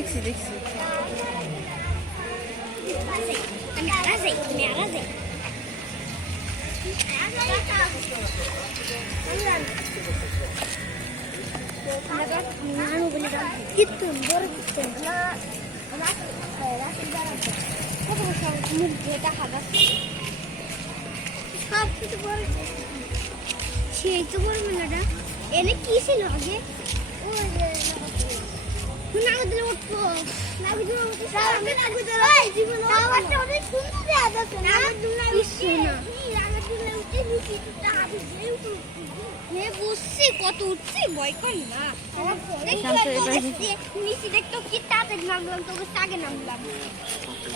দেখছি দেখছি। সেই তো বড় মেলাটা এনে কি ছিল আগে নাগদলে উঠবো নাগদলে উঠবো আমি নাগদলে জীবন আমারটা অনেক সুন্দর আছে নাগদলে উঠছি না নাগদলে উঠে নিচেটা হাতে দিয়ে উঠছি হে বুঝছি কত উঠছি ভয় কর না নিচে দেখতো কি তাতে নামলাম তো আগে নামলাম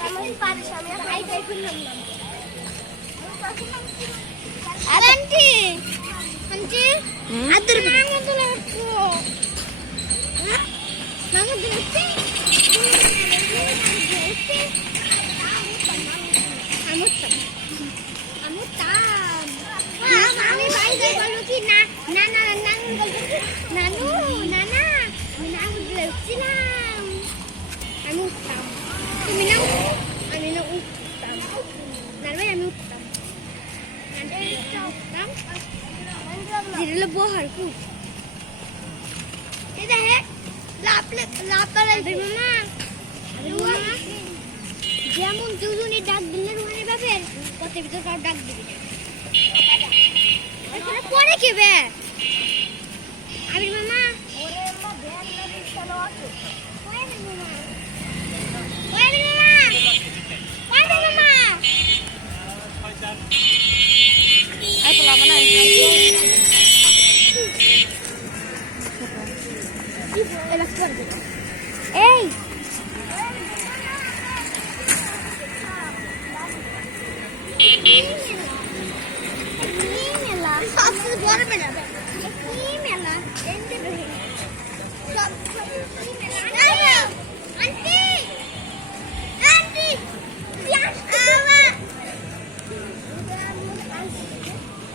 আমার পারে সামনে হাই হাই করে নামলাম আন্টি আন্টি আদর নাগদলে উঠবো নাগদলে উঠছি আমি বাইরে বলো কি না না না নানু নানু নানা আমি নাগদলে উঠছিলাম আমি উঠতাম তুমি না আমি না উঠতাম নারবাই আমি উঠতাম জিরলে বহার কু এটা হে লাপালাই মামা যেমন দুজনে ডাক দিলে রুহানের বাপের কত ভিতর কাউ ডাক দিবি এখানে পরে কেবে আবির মামা ওরে মা ভ্যান লরি চলো আছে কই না মামা কই আবির মামা কই না মামা আই পোলা মানে এই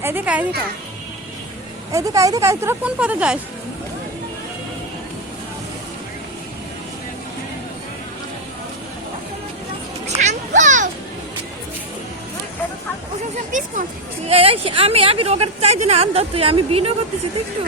এদিকে এদিকে এদিকে এদিকে তোরা কোন পথে যাস আমি আমি রোগের চাইছি না আন্দা তুই আমি বিনো করতেছি তুই একটু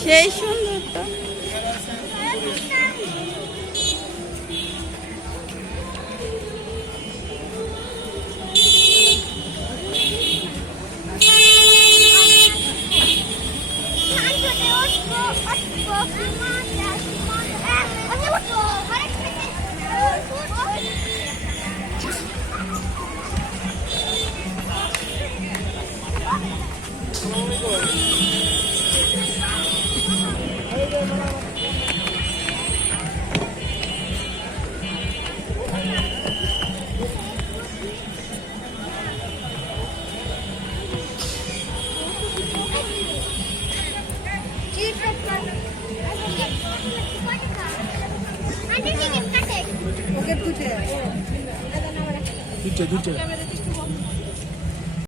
সেই সুন্দর তো দুটো